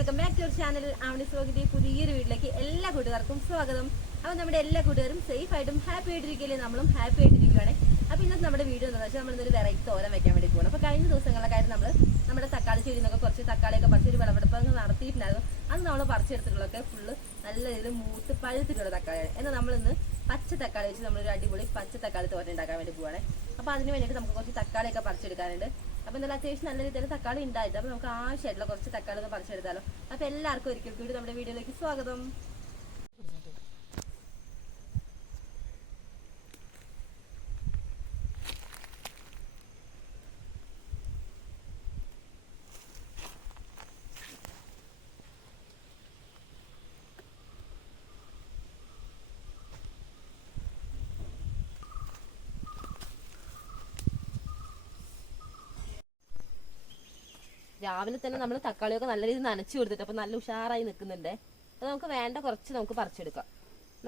Welcome back to our channel. Avani സ്വാഗതി പുതിയൊരു വീട്ടിലേക്ക് എല്ലാ കൂട്ടുകാർക്കും സ്വാഗതം. അപ്പോൾ നമ്മുടെ എല്ലാ കൂട്ടുകാരും സേഫ് ആയിട്ടും ഹാപ്പി ആയിട്ടിരിക്കില്ലേ, നമ്മളും ഹാപ്പി ആയിട്ടിരിക്കുകയാണ്. അപ്പോൾ ഇന്നത്തെ നമ്മുടെ വീഡിയോ എന്താണെന്ന് വെച്ചാൽ നമ്മളിന്നൊരു വെറൈറ്റി തോരൻ വെക്കാൻ വേണ്ടി പോകണം. അപ്പോൾ കഴിഞ്ഞ ദിവസങ്ങളിലായിട്ട് നമ്മൾ നമ്മുടെ തക്കാളി ചെടിയിൽ നിന്നൊക്കെ കുറച്ച് തക്കാളിയൊക്കെ പറിച്ചൊരു വിളവെടുപ്പ് നടത്തിയിട്ടുണ്ടായിരുന്നു. അത് നമ്മൾ പറിച്ചെടുത്തിട്ടുള്ളതൊക്കെ ഫുള്ള് നല്ല രീതിയിൽ മൂത്ത് പഴുത്തിട്ടുള്ള തക്കാളിയാണ്. എന്നാൽ നമ്മളിന്ന് പച്ച തക്കാളി വെച്ച് നമ്മളൊരു അടിപൊളി പച്ച തക്കാളി തോരൻ ഉണ്ടാക്കാൻ വേണ്ടി പോവാണ്. അപ്പോൾ അതിന് വേണ്ടിയിട്ട് നമുക്ക് കുറച്ച് തക്കാളിയൊക്കെ പറിച്ചെടുക്കാനുണ്ട്. അപ്പോൾ എന്തായാലും അത്യാവശ്യം നല്ല രീതിയിൽ തക്കാളി ഉണ്ടായിട്ട് അപ്പോൾ നമുക്ക് ആവശ്യമായിട്ടുള്ള കുറച്ച് തക്കാളി ഒന്ന് പറിച്ചെടുത്താലോ. അപ്പോൾ എല്ലാവർക്കും ഒരിക്കൽ കൂടി നമ്മുടെ വീഡിയോയിലേക്ക് സ്വാഗതം. രാവിലെ തന്നെ നമ്മൾ തക്കാളിയൊക്കെ നല്ല രീതിയിൽ നനച്ചു കൊടുത്തിട്ട് അപ്പോൾ നല്ല ഉഷാറായി നിൽക്കുന്നുണ്ട്. അപ്പോൾ നമുക്ക് വേണ്ട കുറച്ച് നമുക്ക് പറിച്ചെടുക്കാം.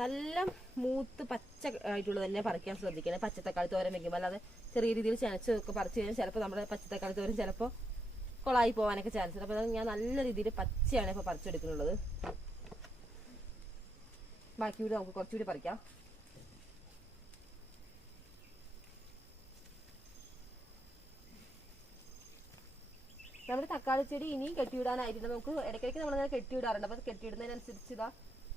നല്ല മൂത്ത് പച്ച ആയിട്ടുള്ളത് തന്നെ പറിക്കാൻ ശ്രദ്ധിക്കണം. പച്ചത്തക്കാളി തോരൻ വെക്കുമ്പോൾ അല്ലാതെ ചെറിയ രീതിയിൽ ചനച്ചൊക്കെ പറിച്ചു കഴിഞ്ഞാൽ ചിലപ്പോൾ നമ്മുടെ പച്ചത്തക്കാളി തോരൻ ചിലപ്പോൾ കൊളായി പോകാനൊക്കെ ചാൻസ് ഉണ്ട്. അപ്പോൾ ഞാൻ നല്ല രീതിയിൽ പച്ചയാണ് ഇപ്പോൾ പറിച്ചെടുക്കുന്നുള്ളത്. ബാക്കിയൂടെ നമുക്ക് കുറച്ചുകൂടി പറിക്കാം. നമ്മുടെ തക്കാളി ചെടി ഇനിയും കെട്ടിവിടാനായിട്ടുണ്ട്. നമുക്ക് ഇടയ്ക്കിടയ്ക്ക് നമ്മളിങ്ങനെ കെട്ടിവിടാറുണ്ട്. അപ്പോൾ കെട്ടിവിടുന്നതിനനുസരിച്ച് ഇതാ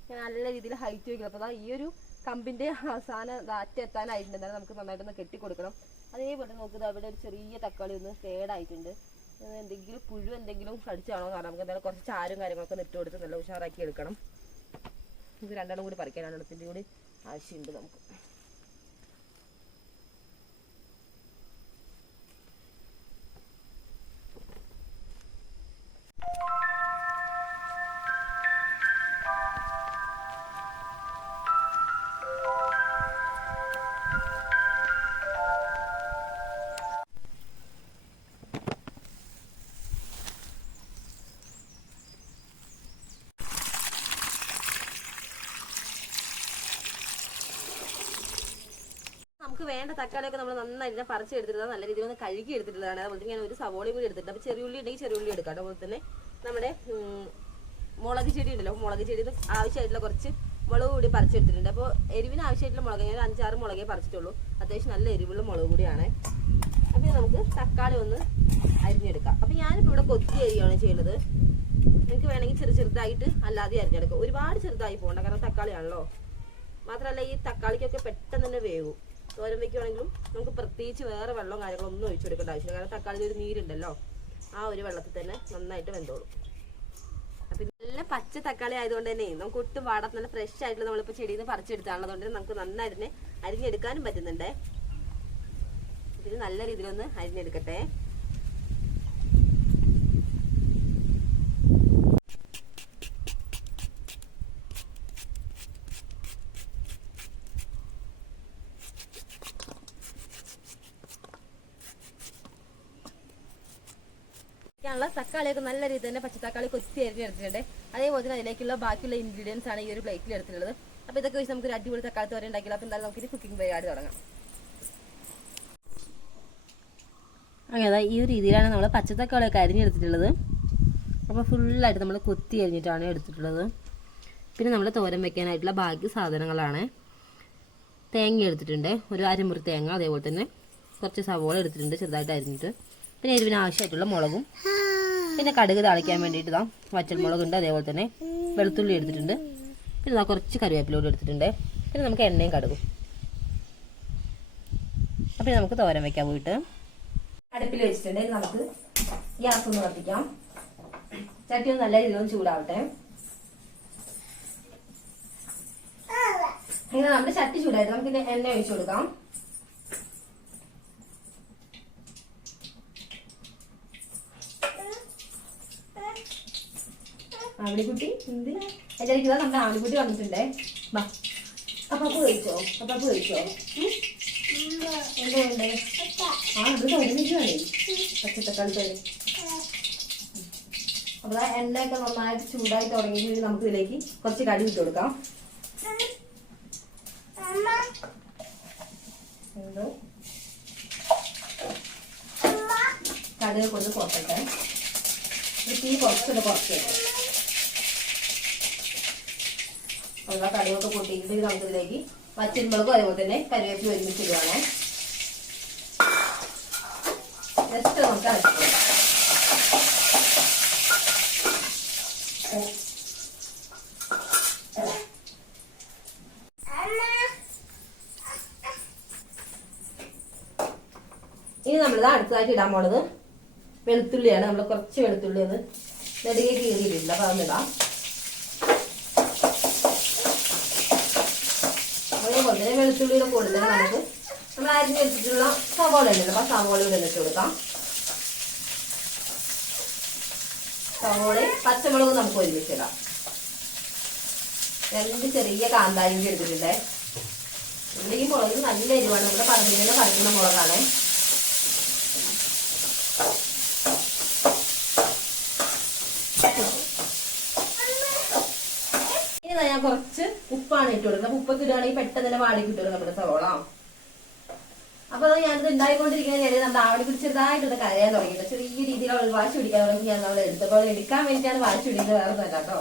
ഞാൻ നല്ല രീതിയിൽ ഹൈറ്റ് വയ്ക്കണം. അപ്പോൾ ഈ ഒരു കമ്പിന്റെ അവസാനം അറ്റെത്താനായിട്ടുണ്ട്. എന്നാലും നമുക്ക് നന്നായിട്ടൊന്ന് കെട്ടിക്കൊടുക്കണം. അതേപോലെ നോക്കുന്നത് അവിടെ ഒരു ചെറിയ തക്കാളി ഒന്ന് കേടായിട്ടുണ്ട്. എന്തെങ്കിലും പുഴു എന്തെങ്കിലും കടിച്ചാണോ എന്ന് പറഞ്ഞാൽ നമുക്ക് എന്തായാലും കുറച്ച് ചാരും കാര്യങ്ങളൊക്കെ ഇട്ട് കൊടുത്ത് നല്ല ഉഷാറാക്കി എടുക്കണം. നമുക്ക് രണ്ടെണ്ണം കൂടി പറിക്കാനാണ്, എണ്ണത്തിൻ്റെ കൂടി ആവശ്യമുണ്ട് നമുക്ക്. നമുക്ക് വേണ്ട തക്കാളിയൊക്കെ നമ്മൾ നന്നായിട്ട് പറിച്ചെടുത്തിട്ട് നല്ല രീതിയിൽ ഒന്ന് കഴുകി എടുത്തിട്ടുള്ളതാണ്. അതുപോലെ തന്നെ ഞാൻ ഒരു സവോളയും കൂടി എടുത്തിട്ടുണ്ട്. അപ്പോൾ ചെറിയുള്ളി ഉണ്ടെങ്കിൽ ചെറിയുള്ളി എടുക്കാം. അതുപോലെ തന്നെ നമ്മുടെ മുളക് ചെടി ഉണ്ടല്ലോ, മുളക് ചെടിയിൽ ആവശ്യമായിട്ടുള്ള കുറച്ച് മുളക് കൂടി പറിച്ചെടുത്തിട്ടുണ്ട്. അപ്പോൾ എരിവിന് ആവശ്യമായിട്ടുള്ള മുളക് ഞാൻ 5-6 മുളകേ പറിച്ചിട്ടുള്ളൂ. അത്യാവശ്യം നല്ല എരിവുള്ള മുളക് കൂടിയാണ്. അപ്പോൾ നമുക്ക് തക്കാളി ഒന്ന് അരിഞ്ഞെടുക്കാം. അപ്പോൾ ഞാനിപ്പോൾ ഇവിടെ കൊത്തി അരിയാണ് ചെയ്യുന്നത്. നിങ്ങൾക്ക് വേണമെങ്കിൽ ചെറുതായിട്ട് അല്ലാതെ അരിഞ്ഞെടുക്കാം. ഒരുപാട് ചെറുതായി പോകണ്ട, കാരണം തക്കാളിയാണല്ലോ. മാത്രമല്ല ഈ തക്കാളിക്കൊക്കെ പെട്ടെന്ന് തന്നെ വേവും. തോരൻ വയ്ക്കുവാണെങ്കിലും നമുക്ക് പ്രത്യേകിച്ച് വേറെ വെള്ളവും കാര്യങ്ങളൊന്നും ഒഴിച്ചു കൊടുക്കേണ്ട ആവശ്യമില്ല. കാരണം തക്കാളിയിൽ ഒരു നീരുണ്ടല്ലോ, ആ ഒരു വെള്ളത്തിൽ തന്നെ നന്നായിട്ട് വെന്തോളും. അപ്പം നല്ല പച്ച തക്കാളി ആയതുകൊണ്ട് തന്നെ നമുക്ക് ഒട്ടും വാടാത്ത നല്ല ഫ്രഷ് ആയിട്ടുള്ള നമ്മളിപ്പോൾ ചെടിയിൽ നിന്ന് പറിച്ചെടുത്താണല്ലോ. അതുകൊണ്ട് നമുക്ക് നന്നായിട്ട് തന്നെ അരിഞ്ഞെടുക്കാനും പറ്റുന്നുണ്ട്. ഇത് നല്ല രീതിയിലൊന്ന് അരിഞ്ഞെടുക്കട്ടെ. തക്കാളിയൊക്കെ നല്ല രീതിയിൽ തന്നെ പച്ചത്തക്കാളി കൊത്തി അരിഞ്ഞെടുത്തിട്ടുണ്ട്. അതേപോലെ തന്നെ അതിലേക്കുള്ള ബാക്കിയുള്ള ഇൻഗ്രീഡിയൻസ് ആണ് ഈ ഒരു പ്ലേറ്റിൽ എടുത്തിട്ടുള്ളത്. അപ്പോൾ ഇതൊക്കെ വെച്ച് നമുക്ക് ഒരു അടിപൊളി തക്കാളി തോരൻ ഉണ്ടാക്കില്ല. അപ്പോൾ എന്തായാലും നമുക്ക് കുക്കിംഗ് പരിപാടി തുടങ്ങാം. അങ്ങനെ ഈ ഒരു രീതിയിലാണ് നമ്മൾ പച്ചത്തക്കാളിയൊക്കെ അരിഞ്ഞെടുത്തിട്ടുള്ളത്. അപ്പോൾ ഫുള്ളായിട്ട് നമ്മൾ കൊത്തി അരിഞ്ഞിട്ടാണ് എടുത്തിട്ടുള്ളത്. പിന്നെ നമ്മൾ തോരൻ വെക്കാനായിട്ടുള്ള ബാക്കി സാധനങ്ങളാണ്. തേങ്ങ എടുത്തിട്ടുണ്ട്, ഒരു അരമുറി തേങ്ങ. അതേപോലെ തന്നെ കുറച്ച് സവോള എടുത്തിട്ടുണ്ട് ചെറുതായിട്ട് അരിഞ്ഞിട്ട്. പിന്നെ എരിവിന് ആവശ്യമായിട്ടുള്ള മുളകും, പിന്നെ കടുക് താളിക്കാൻ വേണ്ടിയിട്ട് ഇതാ വറ്റൽമുളകുണ്ട്. അതേപോലെ തന്നെ വെളുത്തുള്ളി എടുത്തിട്ടുണ്ട്. പിന്നെ ഇതാ കുറച്ച് കറിവേപ്പിലൂടെ എടുത്തിട്ടുണ്ട്. പിന്നെ നമുക്ക് എണ്ണയും കടുകും. അപ്പം നമുക്ക് തോരൻ വെക്കാൻ പോയിട്ട് അടുപ്പിൽ വെച്ചിട്ടുണ്ട്. നമുക്ക് ഗ്യാസ് ഒന്ന് കത്തിക്കാം. ചട്ടി ഒന്ന് നല്ല രീതിയിലൊന്ന് ചൂടാവട്ടെ. ഇങ്ങനെ നമ്മുടെ ചട്ടി ചൂടായിട്ട് നമുക്ക് എണ്ണ ഒഴിച്ചു കൊടുക്കാം. ആവണിക്കുട്ടി എന്തിനാ വിചാരിക്കുക, നമ്മുടെ ആവണിക്കുട്ടി വന്നിട്ടുണ്ടേ. ബാ അപ്പാപ്പ് കഴിച്ചോ, അപ്പാപ്പ് കഴിച്ചോ. എന്തുകൊണ്ട് അത് തോന്നിക്കുകയാണ് പച്ചത്തക്കാളി തോന്നി. അപ്പോൾ എണ്ണയൊക്കെ നന്നായിട്ട് ചൂടായി തുടങ്ങിയിട്ട് നമുക്ക് ഇതിലേക്ക് കുറച്ച് കടുക് ഇട്ട് കൊടുക്കാം. എന്തോ കടുക് കൊണ്ട് പൊട്ടട്ടെ. തീ കുറച്ചൊന്ന് കുറച്ച് വെക്കാം. നമ്മളെ കടുകൊക്കെ പൊട്ടിയിട്ട് നമുക്കിതിലേക്ക് പച്ചമുളകും അതേപോലെ തന്നെ കറിവേപ്പില ഒരുമിച്ചിടുവാണേ. ജസ്റ്റ് നമുക്ക് അരച്ചിടാം. ഇനി നമ്മളിത് അടുത്തതായിട്ട് ഇടാൻ പോണത് വെളുത്തുള്ളിയാണ്. നമ്മൾ കുറച്ച് വെളുത്തുള്ളി ഒന്ന് നെടുകെ കീറിയിട്ടില്ല, അപ്പൊ അതൊന്നിടാം. അതേപോലെ തന്നെ വെളുത്തുള്ളിയുടെ കൂടെ തന്നെ നമുക്ക് നമ്മൾ അരിഞ്ഞ് വെച്ചിട്ടുള്ള സവോള ഉണ്ടല്ലോ, അപ്പൊ സവോള ഇവിടെ ഇട്ട് കൊടുക്കാം. സവോളയും പച്ചമുളകും നമുക്ക് ഒരുമിച്ചിടാം. 2 ചെറിയ കാന്താരി എടുത്തിട്ടുണ്ടേ. ഇവിടെ ഈ മുളക് നല്ല എരിവാണ്, നമ്മുടെ പറമ്പിൽ തന്നെ പറിക്കുന്ന മുളകാണ്. ഇനി ഞാൻ കുറച്ച് ഉപ്പാണ് ഇട്ട് കൊടുക്കുന്നത്. ഉപ്പൊക്കെ ഇടുകയാണെങ്കിൽ പെട്ടെന്ന് തന്നെ വാടി കിട്ടുമല്ലോ നമ്മുടെ സവോള. അപ്പൊ അത് ഞാനിത് ഉണ്ടായിക്കൊണ്ടിരിക്കുന്ന കാര്യം നമ്മുടെ ആവടി പിടിച്ചതായിട്ടൊന്ന് കരയാൻ തുടങ്ങിയിട്ട് ചെറിയ രീതിയിൽ അവൾ വാശി പിടിക്കാൻ തുടങ്ങി. ഞാൻ നമ്മൾ എടുത്തപ്പോൾ അവൾ എടുക്കാൻ വേണ്ടിയിട്ടാണ് വാശി പിടിക്കുന്നത്, വേറെ ഒന്നല്ല കേട്ടോ.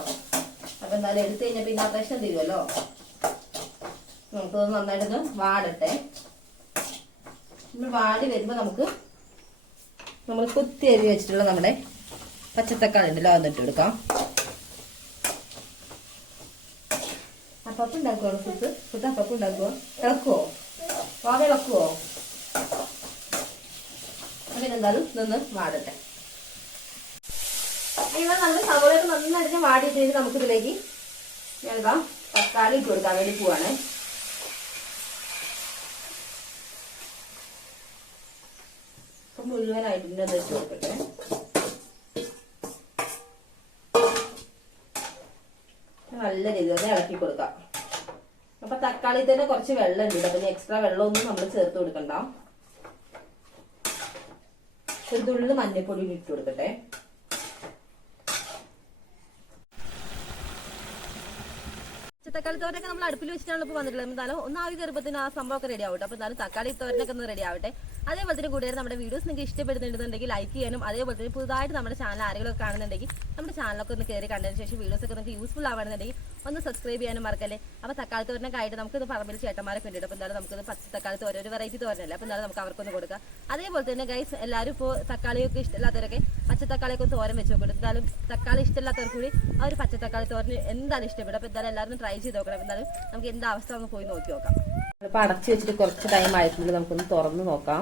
അപ്പൊ എന്തായാലും എടുത്തു കഴിഞ്ഞാൽ പിന്നെ ആ പ്രശ്നം തരുമല്ലോ. നമുക്കത് നന്നായിട്ടൊന്ന് വാടട്ടെ. നമ്മൾ വാടി വരുമ്പോ നമുക്ക് നമ്മൾ കുത്തി അരി വെച്ചിട്ടുള്ള നമ്മുടെ പച്ചത്തക്കാളി ഉണ്ടല്ലോ അതൊന്നിട്ട് കൊടുക്കാം. അപ്പപ്പ് ഉണ്ടാക്കുവോ ഫുഡ് അപ്പപ്പ് ഉണ്ടാക്കുവോ? ഇളക്കുവോ? വാവ ഇളക്കുവോ? പിന്നെന്തായാലും ഇതൊന്ന് വാടട്ടെ. ഇങ്ങനെ നമ്മൾ സവോളയൊക്കെ നന്നായിട്ട് വാടിയിട്ട് നമുക്കിതിലേക്ക് ഞാനിതാ തക്കാളി ഇട്ട് കൊടുക്കാൻ വേണ്ടി പോവാണ്. അപ്പൊ മുഴുവനായിട്ട് ഇട്ട് കൊടുക്കട്ടെ. നല്ല രീതിയിൽ ഇളക്കി കൊടുക്കാം. അപ്പൊ തക്കാളി തന്നെ കുറച്ച് വെള്ളം ഉണ്ട്, അപ്പൊ എക്സ്ട്രാ വെള്ളമൊന്നും നമ്മൾ ചേർത്ത് കൊടുക്കണ്ട. ഒരു തുള്ളി മഞ്ഞൾപ്പൊടി ഇട്ട് കൊടുക്കട്ടെ. തക്കാളി തോരനൊക്കെ നമ്മൾ അടുപ്പിൽ വെച്ചിട്ടാണ് ഇപ്പോൾ വന്നിട്ടുള്ളത്. എന്തായാലും ഒന്നാവി കയറുമ്പത്തിന് ആ സംഭവമൊക്കെ റെഡി ആവട്ടെ. അപ്പോൾ എന്തായാലും തക്കാളി തോരനൊക്കെ ഒന്ന് റെഡി ആവട്ടെ. അതേപോലെ തന്നെ കൂടുതൽ നമ്മുടെ വീഡിയോസ് നിങ്ങൾക്ക് ഇഷ്ടപ്പെടുന്നുണ്ടെന്നുണ്ടെങ്കിൽ ലൈക്ക് ചെയ്യാനും, അതേപോലെ തന്നെ പുതുതായിട്ട് നമ്മുടെ ചാനൽ ആരെങ്കിലും കാണുന്നുണ്ടെങ്കിൽ നമ്മുടെ ചാനലൊക്കെ ഒന്ന് കയറി കണ്ടതിന് ശേഷം വീഡിയോസ് ഒക്കെ നിങ്ങൾക്ക് യൂസ്ഫുൾ ആവുകയാണെന്നുണ്ടെങ്കിൽ ഒന്ന് സബ്സ്ക്രൈബ് ചെയ്യാനും മറക്കല്ലേ. അപ്പോൾ തക്കാളി തോരനൊക്കെ ആയിട്ട് നമുക്കിത് പറമ്പിൽ ചേട്ടന്മാരൊക്കെ ഉണ്ട്. അപ്പോൾ എന്തായാലും നമുക്കിത് പച്ച തക്കാളി തോരൻ ഒരു വെറൈറ്റി തോരനല്ലേ. അപ്പോൾ എന്തായാലും നമുക്ക് അവർക്കൊന്ന് കൊടുക്കാം. അതേപോലെ തന്നെ ഗൈസ് എല്ലാവരും ഇപ്പോൾ തക്കാളിയൊക്കെ ഇഷ്ടമില്ലാത്തവരൊക്കെ പച്ചത്തക്കാളിയൊക്കെ തോരൻ വെച്ച് നോക്കണം. എന്തായാലും തക്കാളി ഇഷ്ടമില്ലാത്തവർ കൂടി ആ ഒരു പച്ചത്തക്കാളി തോരന് എന്തായാലും ഇഷ്ടപ്പെടും. അപ്പോൾ എന്തായാലും എല്ലാവരും ട്രൈ ചെയ്ത് നോക്കണം. എന്തായാലും നമുക്ക് എന്താ അവസ്ഥ ഒന്ന് പോയി നോക്കി നോക്കാം. ഇപ്പോൾ അടച്ചു വെച്ചിട്ട് കുറച്ച് ടൈം ആയിട്ടുണ്ട്, നമുക്കൊന്ന് തുറന്ന് നോക്കാം.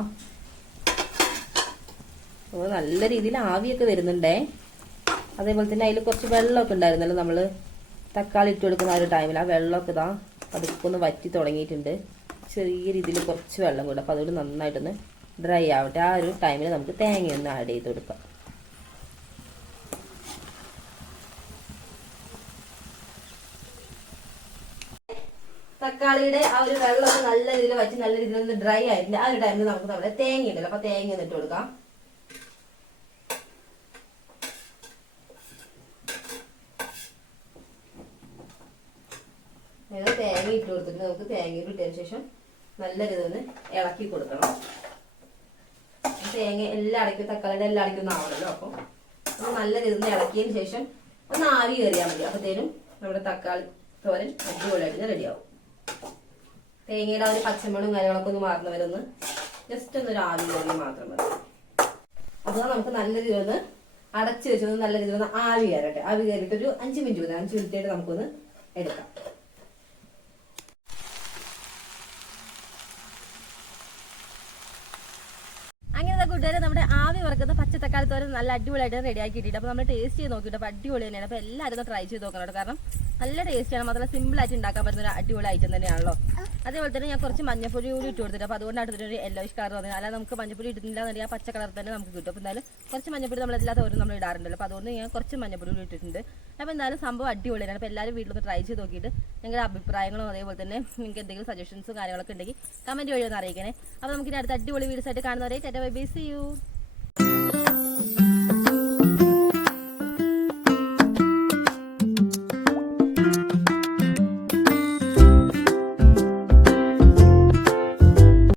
നല്ല രീതിയിൽ ആവിയൊക്കെ വരുന്നുണ്ടേ. അതേപോലെ തന്നെ അതിൽ കുറച്ച് വെള്ളമൊക്കെ ഉണ്ടായിരുന്നല്ലോ നമ്മൾ തക്കാളി ഇട്ട് കൊടുക്കുന്ന ആ ഒരു ടൈമിൽ. ആ വെള്ളമൊക്കെ ഇതാ പതുക്കെ ഒന്ന് വറ്റി തുടങ്ങിയിട്ടുണ്ട്. ചെറിയ രീതിയിൽ കുറച്ച് വെള്ളം കൂടെ, അപ്പോൾ അതുകൊണ്ട് നന്നായിട്ടൊന്ന് ഡ്രൈ ആവട്ടെ. ആ ഒരു ടൈമിൽ നമുക്ക് തേങ്ങയൊന്ന് ആഡ് ചെയ്ത് കൊടുക്കാം. തക്കാളിയുടെ ആ ഒരു വെള്ളമൊക്കെ നല്ല രീതിയിൽ വറ്റി നല്ല രീതിയിൽ ഒന്ന് ഡ്രൈ ആയിട്ടുണ്ട്. ആ ഒരു ടൈമിൽ നമുക്ക് നമ്മുടെ തേങ്ങ ഉണ്ടല്ലോ, അപ്പൊ തേങ്ങ ഒന്ന് ഇട്ട് കൊടുക്കാം. തേങ്ങ ഇട്ട് കൊടുത്തിട്ട് നമുക്ക് തേങ്ങ ഇട്ടതിന് ശേഷം നല്ല രീതിയിൽ ഒന്ന് ഇളക്കി കൊടുക്കണം. തേങ്ങ എല്ലാം അടയ്ക്കും, തക്കാളിയുടെ എല്ലാം അടയ്ക്കുന്ന ആവണല്ലോ. അപ്പം നല്ല രീതിയിൽ ഇളക്കിയതിന് ശേഷം ഒന്ന് ആവി കയറിയാൽ മതി. അപ്പത്തേനും നമ്മുടെ തക്കാളി തോരൻ അടിപൊളിയായിട്ട് റെഡിയാവും. തേങ്ങയുടെ ആ ഒരു പച്ചമണും കാര്യങ്ങളൊക്കെ ഒന്ന് മാറുന്നവരൊന്ന് ജസ്റ്റ് ഒന്നൊരു ആവി കയറി മാത്രം മതി. അത് നമുക്ക് നല്ല രീതിയിൽ ഒന്ന് അടച്ചു വെച്ചൊന്ന് നല്ല രീതിയിൽ ഒന്ന് ആവി കയറട്ടെ. ആവി കയറിയിട്ട് ഒരു 5 മിനിറ്റ് മതി. 5 മിനിറ്റ് ആയിട്ട് നമുക്കൊന്ന് എടുക്കാം. കൂട്ടുകാരെ നമ്മുടെ ആവി വറക്കുന്ന പച്ചത്തക്കാളി തോരൻ നല്ല അടിപൊളിയായിട്ട് റെഡി ആക്കിയിട്ടുണ്ട്. അപ്പോൾ നമ്മൾ ടേസ്റ്റ് ചെയ്ത് നോക്കിയിട്ട് അപ്പോൾ അടിപൊളി തന്നെയാണ്. അപ്പോൾ എല്ലാവരും ഒന്ന് ട്രൈ ചെയ്ത് നോക്കണം, കാരണം നല്ല ടേസ്റ്റാണ്. മാത്രമല്ല സിമ്പിളായിട്ട് ഉണ്ടാക്കാൻ പറ്റുന്ന ഒരു അടിപൊളി ഐറ്റം തന്നെയാണല്ലോ. അതേപോലെ തന്നെ ഞാൻ കുറച്ച് മഞ്ഞപ്പൊടി കൂടി ഇട്ട് കൊടുത്തിട്ട്, അപ്പോൾ അതുകൊണ്ടാണ് ഇതിനൊരു യെല്ലോയിഷ് കളർ വന്നത്. അല്ലാതെ നമുക്ക് മഞ്ഞപ്പൊടി ഇട്ടിട്ടില്ല എന്നുണ്ടെങ്കിൽ ആ പച്ച കളർ തന്നെ നമുക്ക് കിട്ടും. അപ്പോൾ എന്തായാലും കുറച്ച് മഞ്ഞപ്പൊടി നമ്മളെല്ലാ തോരനും നമ്മൾ ഇടാറുണ്ടല്ലോ. അപ്പോൾ അതുകൊണ്ട് ഞാൻ കുറച്ച് മഞ്ഞപ്പൊടി കൂടി ഇട്ടിട്ടുണ്ട്. അപ്പോൾ എന്തായാലും സംഭവം അടിപൊളിയാണ്. അപ്പോൾ എല്ലാവരും വീട്ടിലൊന്ന് ട്രൈ ചെയ്ത് നോക്കിയിട്ട് നിങ്ങളുടെ അഭിപ്രായങ്ങളും അതേപോലെ തന്നെ നിങ്ങൾക്ക് എന്തെങ്കിലും സജഷൻസും കാര്യങ്ങളൊക്കെ ഉണ്ടെങ്കിൽ കമൻറ്റ് വഴി ഒന്ന് അറിയിക്കണേ. അപ്പോൾ നമുക്കിനി അടുത്ത അടിപൊളി വീഡിയോസ് ആയിട്ട് കാണുന്നവരെ tata bye bye, see U.